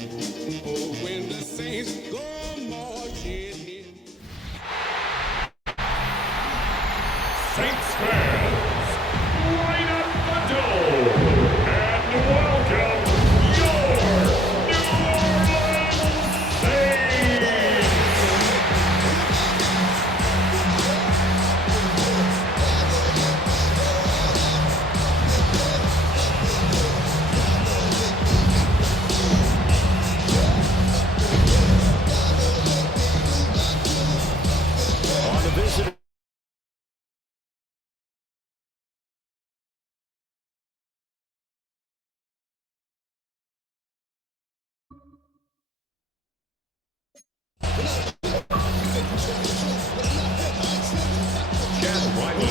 Oh, when the saints go marching in. Saints fans, line up the door and welcome your New Orleans Saints! On the visitor.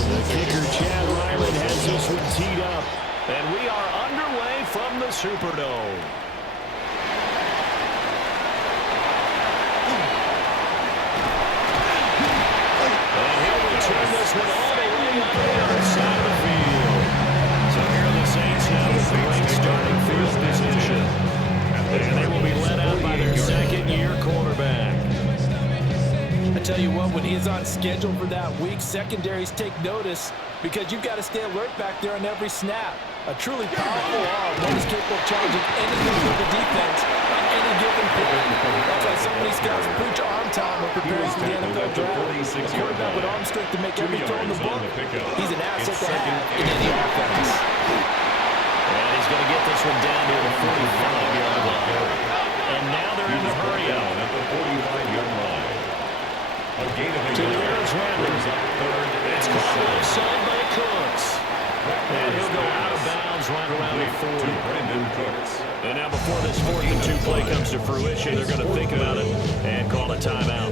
The kicker, Chad Ryland, has this one teed up. And we are underway from the Superdome. And he'll return this one all the way up the other side of the field. So here are the Saints now with the right starting field position. And they will be led out by their second-year quarterback. I tell you what, when he's on schedule for that week, secondaries take notice because you've got to stay alert back there on every snap. A truly powerful arm, one is capable of challenging anything for the defense on any given play. That's why so many scouts preach arm time when preparing for the NFL draft. A quarterback with arm strength to make every throw in the book. He's an asset to have in any offense. And he's going to get this one down near the 45-yard line. And now they're in the hurry up at the 45-yard line. To the Bears Randall. It's caught offside by Cooks. And he'll go out of bounds right around the 40. And now before this 4th and 2 play comes to fruition, they're going to think about it and call a timeout.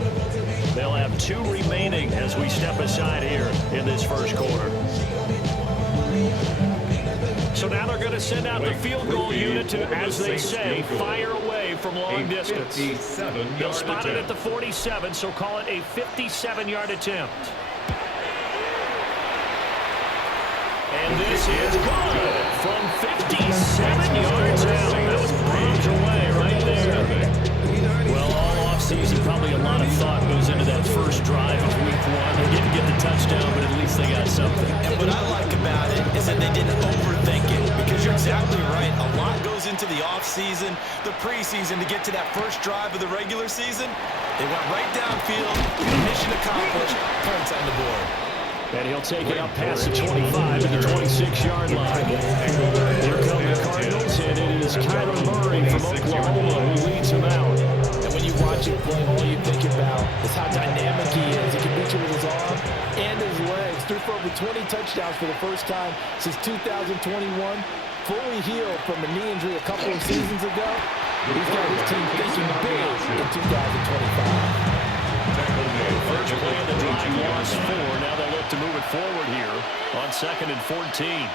They'll have 2 remaining as we step aside here in this first quarter. So now they're going to send out the field goal unit to, as they say, fire away from long distance. They'll spot it at the 47, so call it a 57-yard attempt. And this is good from 57 yards out. That was bombs away right there. Well, all offseason, probably a lot of thought goes into that first drive of week 1. They didn't get the touchdown, but at least they got something. And what I like about it is that they didn't overthink it, because you're exactly right. A lot goes into the offseason, the preseason to get to that first drive of the regular season. They went right downfield, mission accomplished, points on the board. And he'll take it up past the 25 to the 26-yard line. Here come the Cardinals, and it is Kyler Murray from Oklahoma who leads them out. And when you watch him play, all you think about is how dynamic he is. He can beat you with his arm and his legs. Threw for over 20 touchdowns for the first time since 2021. Fully healed from a knee injury a couple of seasons ago. He's got his team thinking big in 2025. First play of the drive, lost 4. Now they look to move it forward here on 2nd and 14.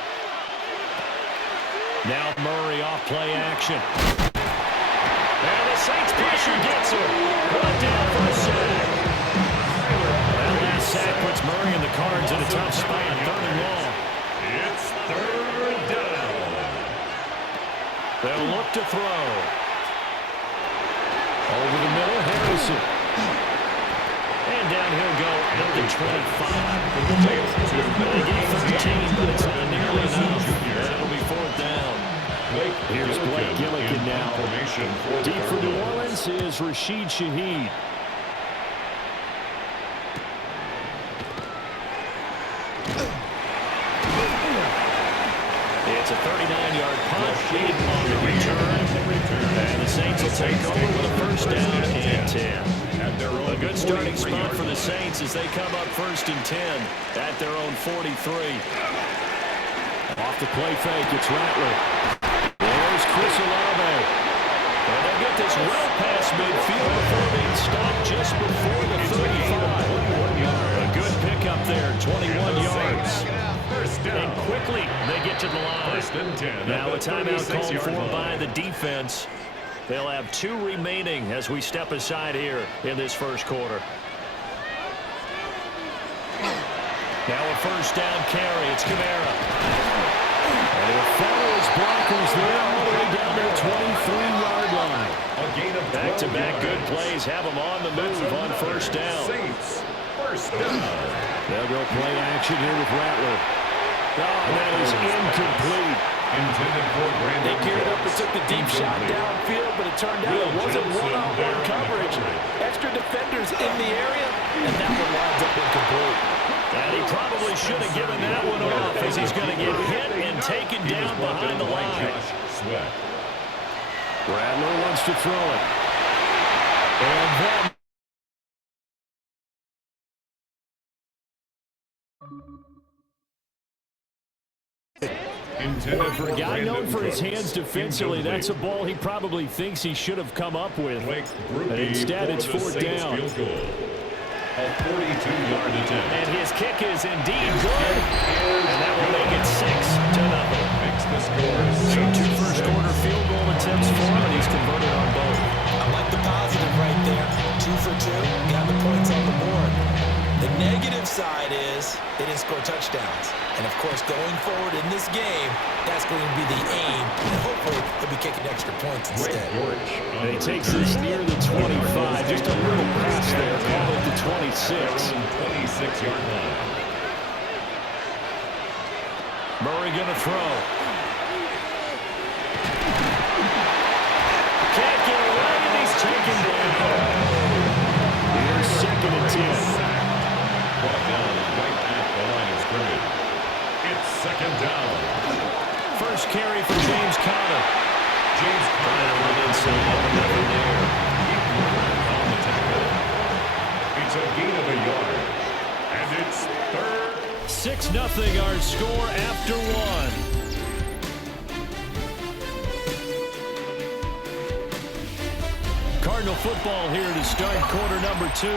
Now Murray off play action. And the Saints pressure gets him. Brought down for a sack. That last sack puts Murray and the Cards in a tough spot. 3rd and long. It's 3rd down. They'll look to throw. Over the middle, Harrison. And down he'll go at the 25. They get 13, but it's not nearly enough. That'll be 4th down. Here's Blake Gilligan now. Deep for New Orleans is Rashid Shaheed. It's a 39-yard punt on the return. And the Saints will take over with a first down and 10. A good starting spot for the Saints as they come up 1st and 10 at their own 43. Off the play fake, it's Rattler. There's Chris Olave. And they'll get this well past midfield before being stopped just before the 35. A good pickup there, 21 yards. And quickly they get to the line. Now a timeout called for by the defense. They'll have 2 remaining as we step aside here in this first quarter. Now a first down carry. It's Kamara. And he'll follow his blockers there all the way down to the 23-yard line. Back-to-back good plays have them on the move on first down. They'll go play action here with Rattler. Oh, that is incomplete. They geared up and took the deep shot downfield, but it turned out it wasn't one-on-one coverage. Extra defenders in the area, and that one winds up incomplete. And he probably should have given that one off, as he's going to get hit and taken down behind the line. Rattler wants to throw it. And then boy, for a guy known for his hands defensively, that's a ball he probably thinks he should have come up with. And instead, it's fourth down. A 42-yard attempt. And his kick is indeed good. And that will make it 6-0. Makes the score So 2 first-quarter field goal attempts for him, and he's converted on both. I like the positive right there. 2 for 2, got the points on the board. The negative side is they didn't score touchdowns. And, of course, going forward in this game, that's going to be the aim. And hopefully he'll be kicking extra points instead. And he takes this near the 25. Just a little pass there. Call it the 26. 26-yard line. Murray going to throw. Can't get away, and he's taken down. Here's 2nd and 10. Brought down right at the line of scrimmage. It's 2nd down. First carry for James Conner. James Conner Run inside, nothing there. on the tackle. It's a gain of a yard. And it's 3rd. 6-0 our score after 1. Cardinal football here to start quarter number 2.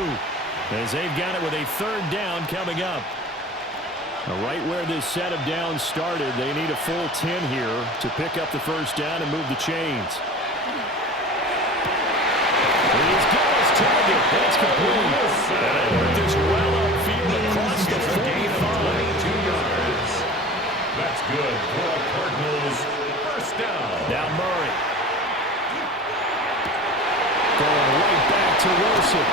As they've got it with a 3rd down coming up. Right where this set of downs started, they need a full 10 here to pick up the first down and move the chains. He's got his target. That's complete. And they work this well upfield across the 45. 22 yards. That's good for the Cardinals. First down. Now Murray. Going right back to Wilson.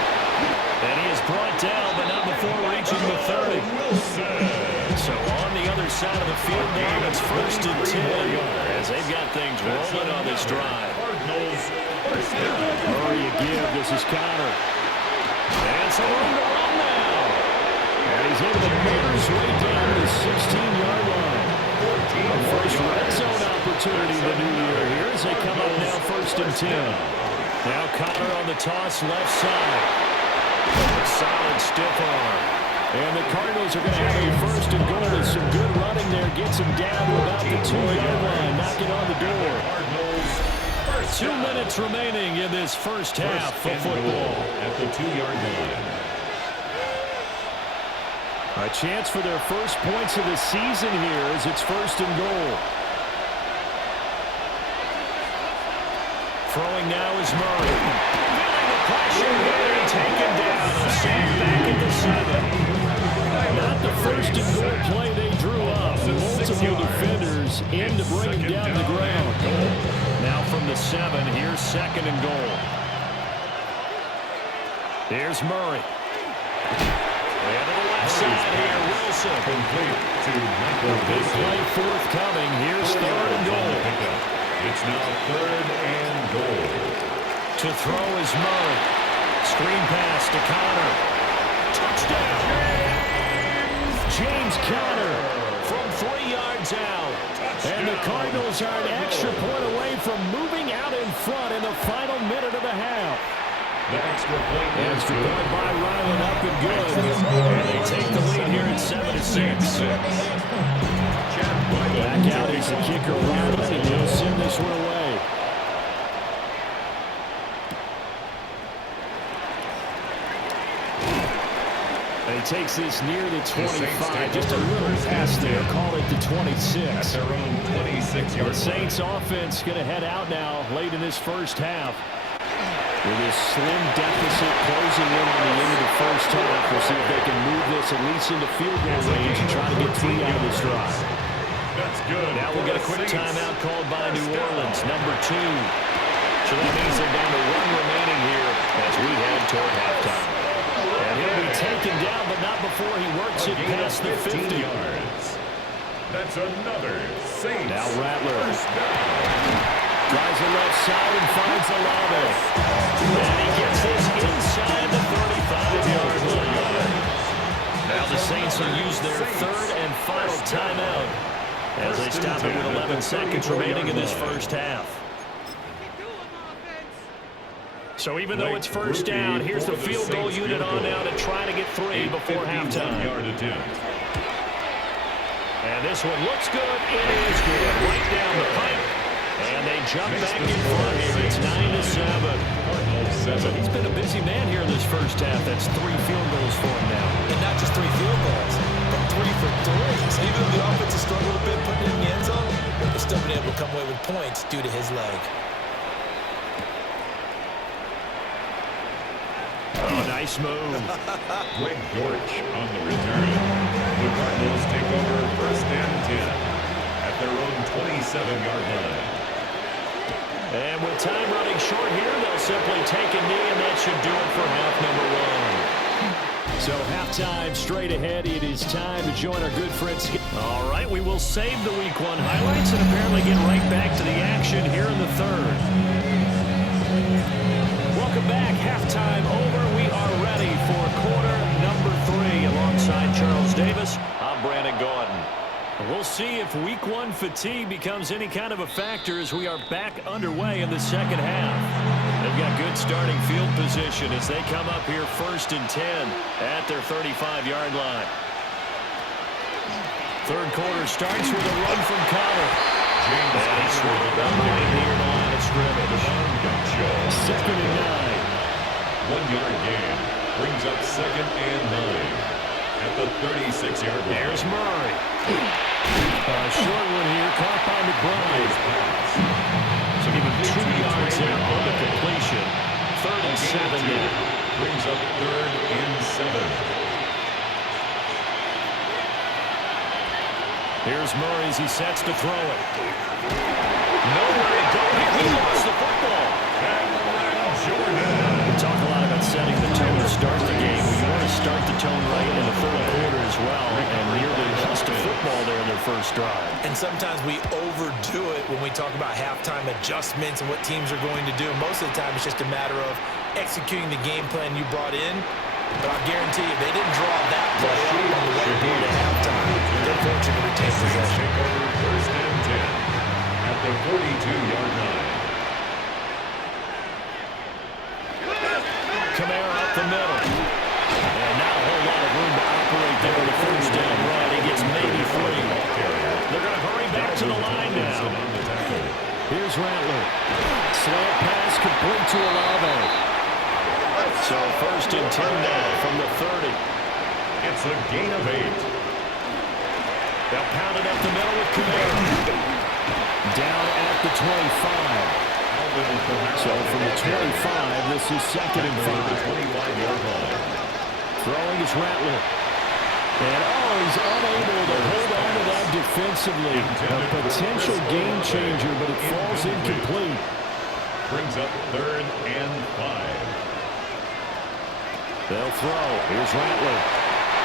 And he is brought down, but not before reaching the 30. So on the other side of the field now, it's 1st and 10. As they've got things rolling on this drive. Murray again. This is Conner. And some room to run now. And he's able to make his way down to the 16-yard line. A first red zone opportunity of the new year here as they come up now 1st and 10. Now Conner on the toss left side. A solid stiff arm. And the Cardinals are going to have a 1st and goal with some good running there. Gets him down to about the 2-yard line. Knocking on the door. 2 minutes remaining in this first half of football. At the 2-yard line. A chance for their first points of the season here as it's 1st and goal. Throwing now is Murray. Feeling the pressure here and taken down. A sack back at the 7. Not the 1st and goal play they drew up. Multiple defenders in to bring him down to the ground. Now from the 7, here's 2nd and goal. Here's Murray. And to the left side here, Wilson. Complete to Michael Big Wilson. play forthcoming. Here's 3rd and goal. It's now 3rd and goal. To throw is Murray. Screen pass to Conner. Touchdown! James Conner from 3 yards out. And the Cardinals are an extra point away from moving out in front in the final minute of the half. The extra point by Ryland up and good. And they take the lead here at 7-6. Back out is the kicker Ryland, and he'll send this one away. And he takes this near the 25. Just a little pass there. Call it the 26. Their own 26-yard. The Saints offense going to head out now late in this first half. With this slim deficit closing in on the end of the first half, we'll see if they can move this at least into field goal range and try to get 3 out of this drive. That's good. Now we'll get a quick timeout called by New Orleans, number 2. So that means they're down to 1 remaining toward halftime. And he'll be taken down, but not before he works it past the 50. yards. That's another Saints. Now Rattler. First down. Drives the left side and finds Olave. And he gets this inside the 35-yard line. Now the Saints will use their third and final timeout as they stop it with 11 seconds remaining in this first half. So even though it's first down, here's the field goal unit on now to try to get 3 before halftime. And this one looks good. It is good. Right down the pipe. And they jump back in front here. It's 9-7. So he's been a busy man here in this first half. That's 3 field goals for him now. And not just 3 field goals, but 3 for 3. So even though the offense has struggled a bit putting it in the end zone, they've still been able to come away with points due to his leg. Oh, nice move. Greg Dortch on the return. The Cardinals take over first and 10 at their own 27-yard line. And with time running short here, they'll simply take a knee, and that should do it for half number 1. So halftime straight ahead. It is time to join our good friends. All right, we will save the Week 1 highlights and apparently get right back to the action here in the third. Welcome back. Halftime over. We are ready for quarter number 3 alongside Charles Davis. I'm Brandon Gordon. We'll see if Week 1 fatigue becomes any kind of a factor as we are back underway in the second half. They've got good starting field position as they come up here first and 10 at their 35-yard line. Third quarter starts with a run from Connor. And he's swirled up right near the line of scrimmage. Second and 9. 1-yard gain brings up second and 9 at the 36-yard line. There's Murray. Short one here, caught by McBride. So give him 2 yards there on the completion. Third and 7 now. Brings up third and 7. Here's Murray as he sets to throw it. Nowhere to go here. He lost the football. We talk a lot about setting the tone to start the game. We want to start the tone right in the third quarter as well, and nearly lost a football there in their first drive. And sometimes we overdo it when we talk about halftime adjustments and what teams are going to do. Most of the time, it's just a matter of executing the game plan you brought in. But I guarantee you, they didn't draw that play up on the whiteboard at halftime. They're fortunate to retain possession. First and 10 at the 42-yard line. Kamara up the middle. And not a whole lot of room to operate there on the first down run. He gets maybe 3. They're going to hurry back to the line now. Here's Rattler. Slant pass complete to Olave. So first and 10 now from the 30. It's a gain of 8. They'll pound it up the middle with Kamara. Down at the 25. So from the 25, this is second and 5. Throwing is Rattler. And he's unable to hold on to that defensively. A potential game changer, but it falls incomplete. Brings up third and 5. They'll throw. Here's Rattler.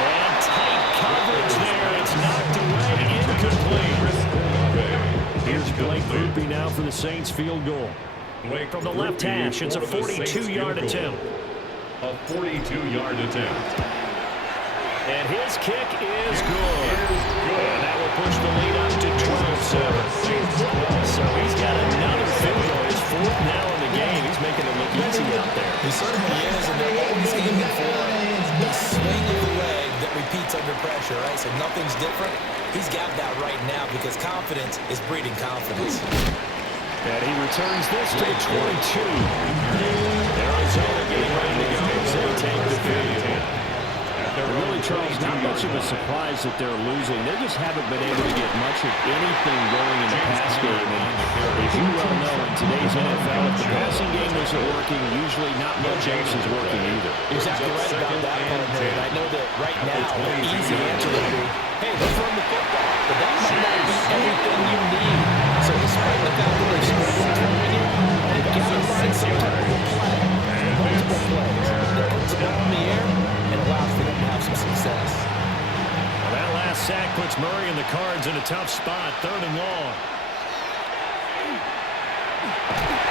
And tight coverage there. It's knocked away. Incomplete. Here's Blake Grupe now for the Saints field goal. From the left hash, it's a 42-yard attempt. A 42-yard attempt. And his kick is good. And that will push the lead up to 12-7. So he's got another field goal. His 4th now in the game. He's making it look easy out there. He certainly is, and they're always aiming for the swing of the leg that repeats under pressure, right? So nothing's different. He's got that right now because confidence is breeding confidence. And he returns this to the 22. Arizona getting ready to go as they take the field. Really, Charles, not much of a surprise that they're losing. They just haven't been able to get much of anything going in the pass game. And as you well know, in today's NFL, if the passing game isn't working, usually not much else is working either. Exactly right about that part there. And I know that right now, the easy answer would be, hey, let's run the football. But that might not be everything you need. So despite the fact that they're spreading through you, they've got to find some type of play. Multiple plays. puts Murray and the Cards in a tough spot, 3rd and long.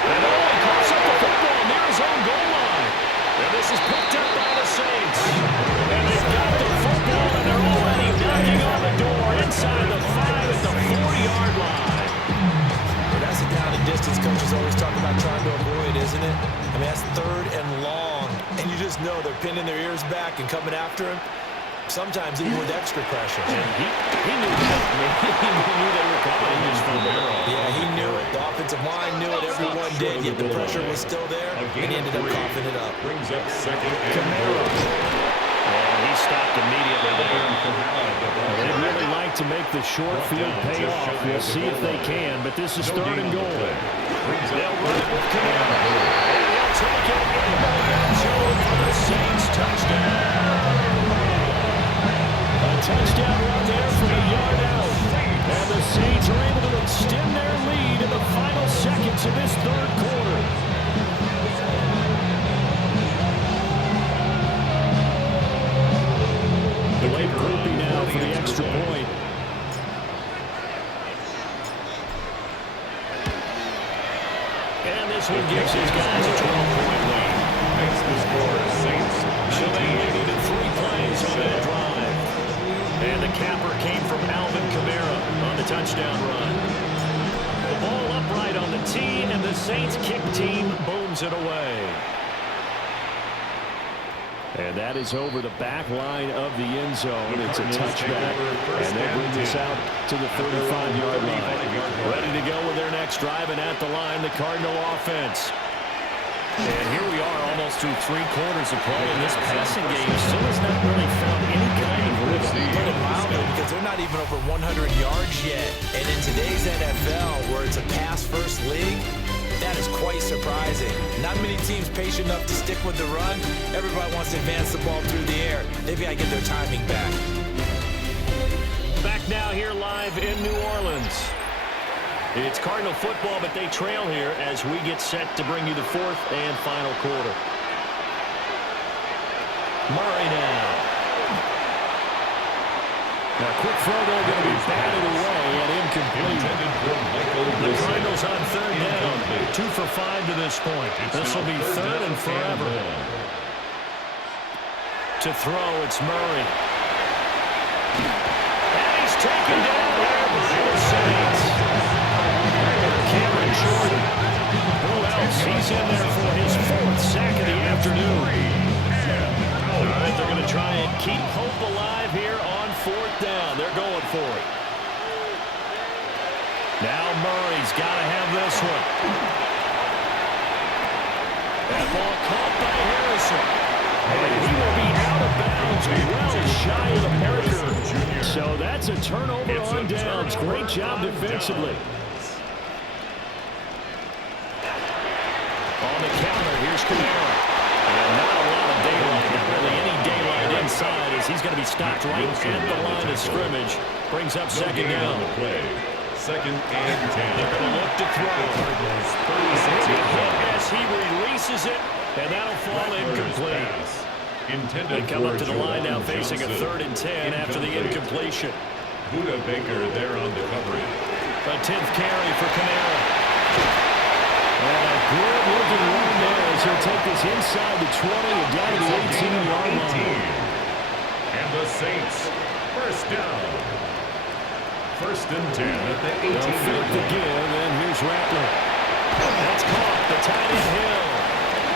And he coughs up the football near his own goal line. And this is picked up by the Saints. And they've got the football, and they're already knocking on the door inside the 5 at the 40-yard line. Well, that's a down and distance coaches always talk about trying to avoid, isn't it? I mean, that's 3rd and long. And you just know they're pinning their ears back and coming after him. Sometimes even with extra pressure. And he knew that. He knew they were coming. Yeah, he knew it. The offensive line knew it. Everyone did. Yet the pressure was still there, and he ended up coughing it up. Brings up 2nd and Camaro. And he stopped immediately there. They'd really like to make the short field pay off. We'll see if they can, but this is 3rd and goal. They'll run it with Camaro. And they'll take it in the end zone for the Saints touchdown. Touchdown run there from a yard out. And the Saints are able to extend their lead in the final seconds of this 3rd quarter. The late groupie now for the extra point. And this one gives his guys a 12-point lead. Makes the score Saints. So they needed 3 plays on that drive. And the capper came from Alvin Kamara on the touchdown run. The ball upright on the tee, and the Saints kick team booms it away. And that is over the back line of the end zone. It's a touchback, and they bring this out to the 35-yard line. Ready to go with their next drive, and at the line, the Cardinal offense. And here we are almost through 3 quarters of play, and this passing game still has not really found any kind of rhythm. Put it mildly, because they're not even over 100 yards yet. And in today's NFL, where it's a pass-first league, that is quite surprising. Not many teams patient enough to stick with the run. Everybody wants to advance the ball through the air. They've got to get their timing back. Back now here live in New Orleans. It's Cardinal football, but they trail here as we get set to bring you the 4th and final quarter. Murray now. Now, quick throw there, going to be batted away and incomplete. The Cardinals on 3rd down. 2 for 5 to this point. This will be 3rd and forever. To throw, it's Murray. And he's taken down there by the Saints. Cameron Jordan. Who else? He's in there for his 4th sack of the afternoon. All right, they're going to try and keep hope alive here on 4th down. They're going for it. Now Murray's got to have this one. That ball caught by Harrison. And he will be out of bounds, well shy of the marker. So that's a turnover on downs. Great job defensively. On the counter, here's Camara. And not a lot of daylight, not really any daylight inside, as he's going to be stopped right at the line of scrimmage. Brings up 2nd down. 2nd and 10. They're going to look to throw. As he releases it, and that'll fall incomplete. They come up to the line now facing a 3rd and 10 after the incompletion. Buda Baker there on the coverage. A 10th carry for Camara. And a good-looking run there as he'll take this inside the 20 and down to the 18-yard line. And the Saints, 1st down. 1st and 10 at the 18-yard line. Give, and here's Rattler. That's caught. The tight end Hill.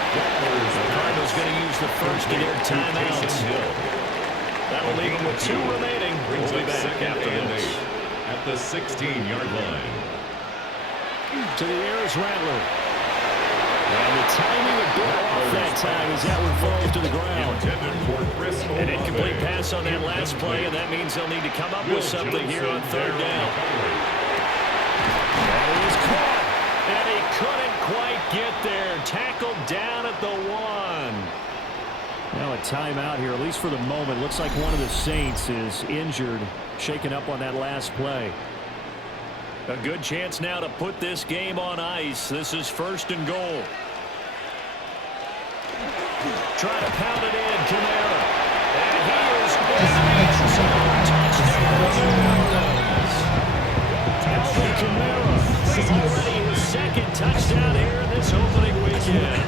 The Cardinals going to use the first of their timeouts. That'll leave them with 2 remaining. We'll be back after this. At the 16-yard line. To the air is Rattler. And the timing a bit off that time as that one falls to the ground. An incomplete pass on that last play, and that means they'll need to come up with something here on 3rd down. And he was caught, and he couldn't quite get there. Tackled down at the 1. Now a timeout here, at least for the moment. Looks like one of the Saints is injured, shaken up on that last play. A good chance now to put this game on ice. This is 1st and goal. Try to pound it in, Camara. And he is in the end zone. Touchdown. Kamara. Already his second touchdown here in this opening weekend.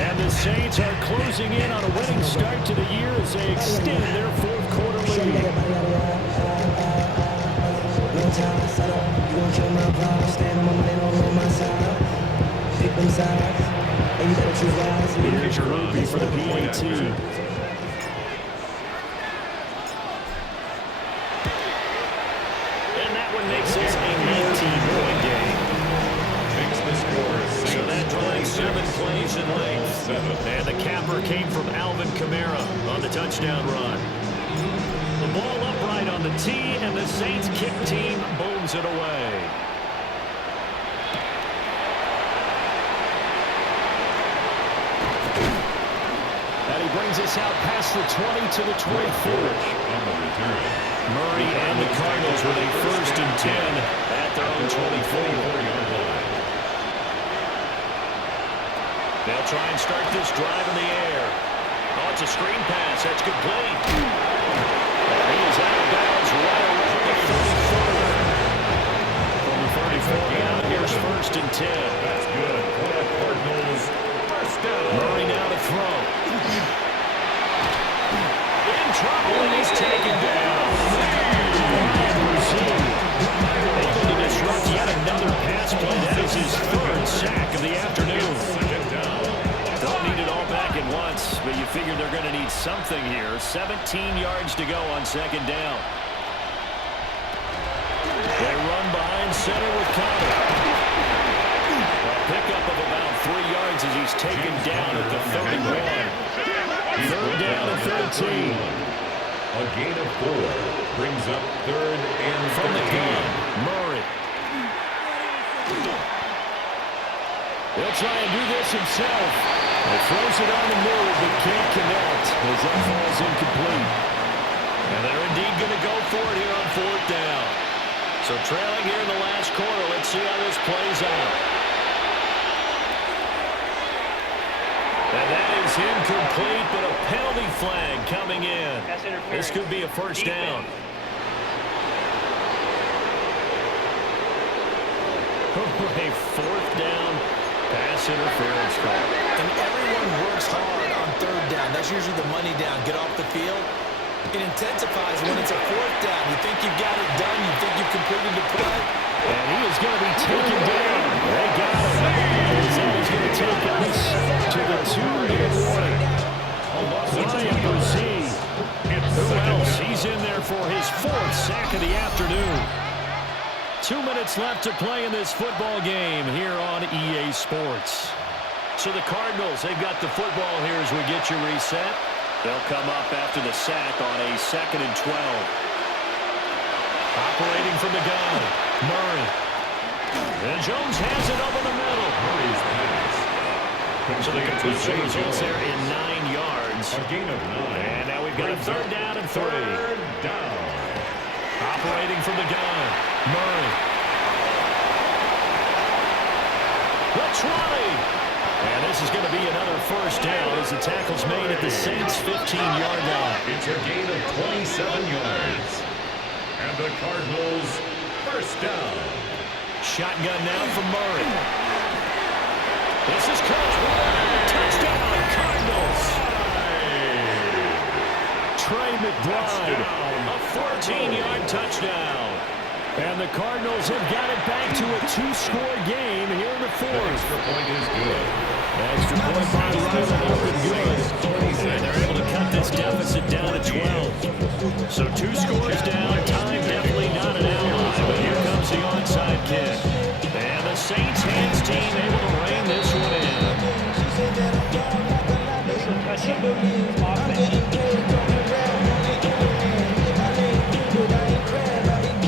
And the Saints are closing in on a winning start to the year as they extend their fourth quarter lead. Here's your rookie for the PAT. Makes this a 19-point game. Makes the score. So that drive 7 plays in length. And the capper came from Alvin Kamara on the touchdown run. The ball upright on the tee, and the Saints kick team booms it away. And he brings us out past the 20 to the 24. On the return. Murray and the Cardinals with a 1st and 10 at their own 24-yard line. They'll try and start this drive in the air. Oh, it's a screen pass. That's complete. He is out of bounds right around the 34. From the 34 down, here's 1st and 10. That's good. For the Cardinals, 1st down. Murray now to throw. In trouble, and he's taken down. Able to disrupt yet another pass play. That is his 3rd sack of the afternoon. Don't need it all back at once, but you figure they're going to need something here. 17 yards to go on 2nd down. They run behind center with Connor. A pickup of about 3 yards as he's taken down at the 31. 3rd down and 13. A gain of 4 brings up 3rd and from the gun. Murray. He'll try and do this himself. He throws it on the move, but can't connect as that falls incomplete. And they're indeed going to go for it here on 4th down. So trailing here in the last quarter, let's see how this plays out. And that is incomplete, but a penalty flag coming in. This could be a 1st down. A 4th down pass interference call. And everyone works hard on 3rd down. That's usually the money down. Get off the field. It intensifies when it's a 4th down. You think you've got it done. You think you've completed the play. And he is going to be taken down. They got him. He's going to take us to the 2-minute warning. Ryan Brzee. Who else? He's in there for his 4th sack of the afternoon. 2 minutes left to play in this football game here on EA Sports. So the Cardinals, they've got the football here as we get you reset. They'll come up after the sack on a 2nd and 12. Operating from the gun, Murray. And Jones has it over the middle. Murray's pass. So the completion results there in 9 yards. A gain of 9. And now we've got a 3rd down and 3. 3rd down. Operating from the gun, Murray. Let's run. And this is going to be another 1st down as the tackle's made at the Saints' 15-yard line. It's a gain of 27 yards. And the Cardinals, 1st down. Shotgun now from Murray. This is caught. Touchdown, Cardinals. Trey McBride, a 14-yard touchdown. And the Cardinals have got it back to a 2-score game here in the 4th. The extra point is good. Extra point by Riley up and good. And they're able to cut this deficit down to 12. So 2 scores down. Time definitely not an ally. But here comes the onside kick. And the Saints hands team able to rein this one in.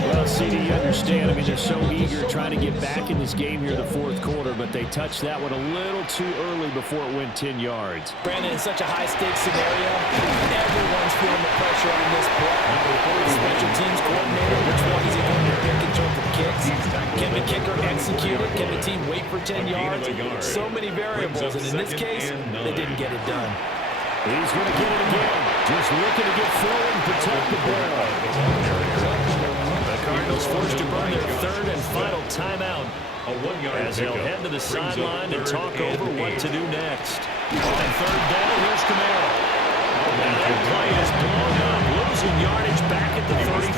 Well, CD, you understand. I mean, they're so eager trying to get back in this game here in the 4th quarter, but they touched that one a little too early before it went 10 yards. Brandon, in such a high-stakes scenario, everyone's feeling the pressure on this play. The special teams coordinator, which one is he going to pick in terms of kicks? Can the kicker execute it? Can the team wait for 10 yards? So many variables, and in this case, they didn't get it done. He's going to get it again. Just looking to get forward and protect the ball. The Cardinals forced to burn their third and final timeout as they'll head to the sideline and talk over what to do next. On third down, here's Camaro. And that play is blown up, losing yardage back at the 35.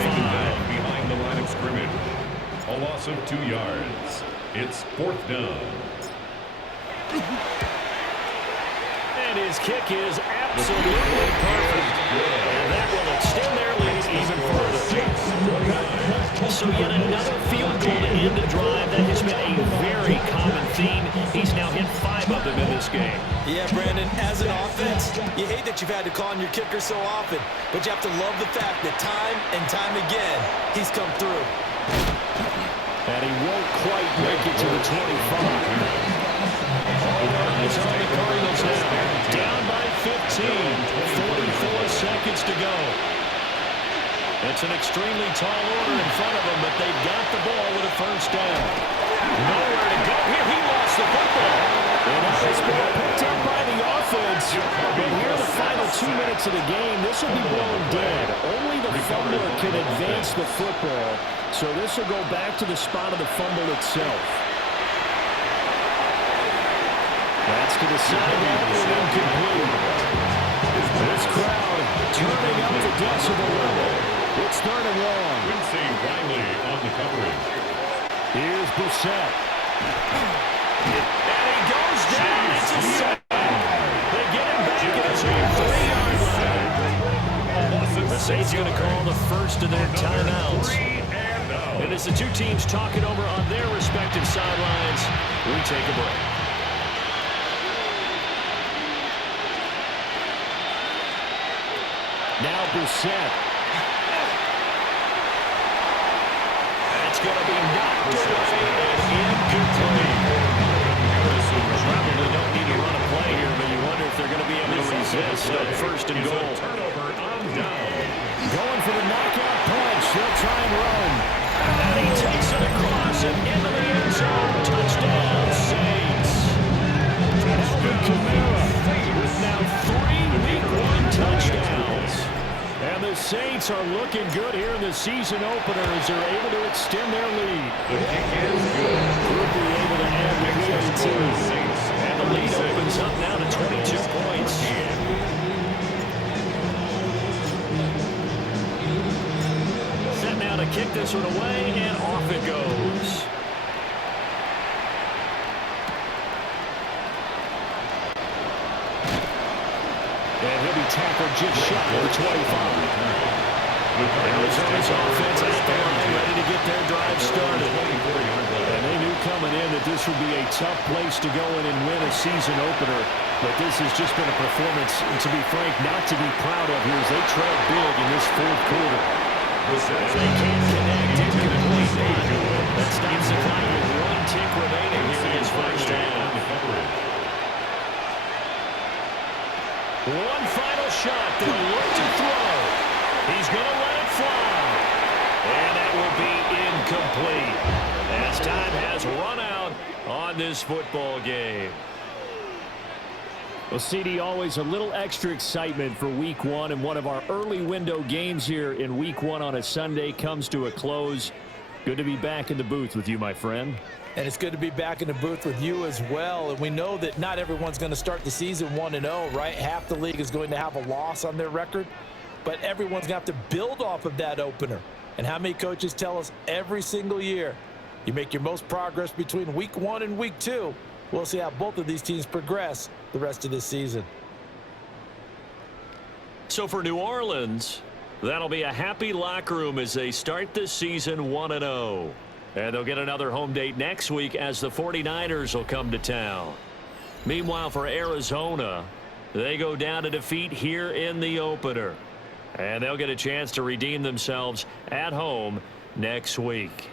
Behind the line of scrimmage. A loss of 2 yards. It's fourth down. And his kick is absolutely perfect. And that will extend their lead even further. So yet another field goal to end a drive. That has been a very common theme. He's now hit 5 of them in this game. Yeah, Brandon, as an offense, you hate that you've had to call on your kicker so often, but you have to love the fact that time and time again, he's come through. And he won't quite make it to the 25. It's on the Cardinals now. Down by 15. 44 seconds to go. It's an extremely tall order in front of them, but they've got the ball with a first down. Nowhere to go here. He lost the football. And it's been picked up by the offense. But here the final 2 minutes of the game, this will be blown dead. Only the fumbler can advance the football. So this will go back to the spot of the fumble itself. That's to the sideline and incomplete. This crowd turning up the decibel level. It's third and long. Quincy Riley on the coverage. Here's Brissett. And he goes down. It's a sack. They get him back at his own 3-yard line. The Saints going to call the first of their timeouts. And as the two teams talk it over on their respective sidelines, we take a break. Now Brissett. That's going to be knocked away and incomplete. Probably don't need to run a play here, but you wonder if they're going to be able to resist on first and goal. Turnover on down. Going for the knockout punch. They'll try and run. And he takes it across and into the end zone. Touchdown, Saints. Alvin Kamara with now 3 Week 1 touchdowns. And the Saints are looking good here in the season opener as they're able to extend their lead. The kick is good. Quickly able to add the lead to. And the lead opens up now to 22 points. Set now to kick this one away, and off it goes. And he'll be tackled just shy of the 25. Arizona's offense at the line, ready to get their drive started. And they knew coming in that this would be a tough place to go in and win a season opener. But this has just been a performance, and to be frank, not to be proud of here as they trail big in this fourth quarter. They can't connect. Incomplete. That stops the clock with 1 tick remaining here in his first half. One final shot. They'll look to throw. He's going to let it fly. And that will be incomplete as time has run out on this football game. Well, CD, always a little extra excitement for Week 1, and one of our early window games here in Week 1 on a Sunday comes to a close. Good to be back in the booth with you, my friend. And it's good to be back in the booth with you as well. And we know that not everyone's going to start the season 1-0, right? Half the league is going to have a loss on their record. But everyone's going to have to build off of that opener. And how many coaches tell us every single year, you make your most progress between Week 1 and Week 2. We'll see how both of these teams progress the rest of this season. So for New Orleans, that'll be a happy locker room as they start this season 1-0. And they'll get another home date next week as the 49ers will come to town. Meanwhile, for Arizona, they go down to defeat here in the opener. And they'll get a chance to redeem themselves at home next week.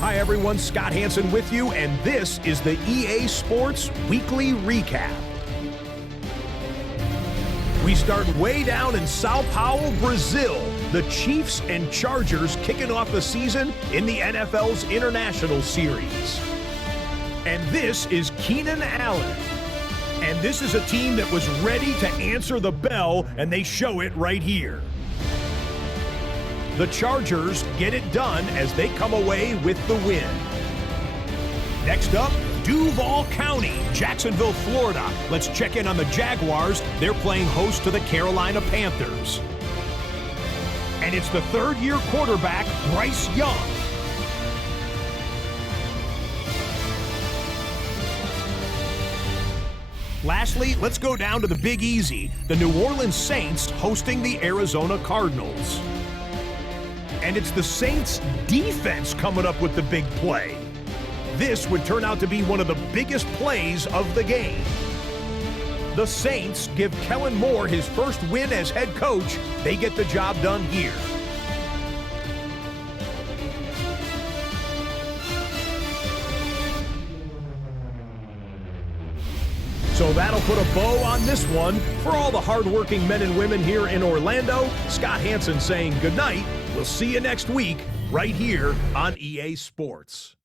Hi everyone, Scott Hansen with you, and this is the EA Sports Weekly Recap. We start way down in Sao Paulo, Brazil. The Chiefs and Chargers kicking off the season in the NFL's International Series. And this is Keenan Allen. And this is a team that was ready to answer the bell, and they show it right here. The Chargers get it done as they come away with the win. Next up, Duval County, Jacksonville, Florida. Let's check in on the Jaguars. They're playing host to the Carolina Panthers. And it's the third-year quarterback, Bryce Young. Lastly, let's go down to the Big Easy. The New Orleans Saints hosting the Arizona Cardinals. And it's the Saints' defense coming up with the big play. This would turn out to be one of the biggest plays of the game. The Saints give Kellen Moore his first win as head coach. They get the job done here. So that'll put a bow on this one. For all the hardworking men and women here in Orlando, Scott Hansen saying goodnight. We'll see you next week right here on EA Sports.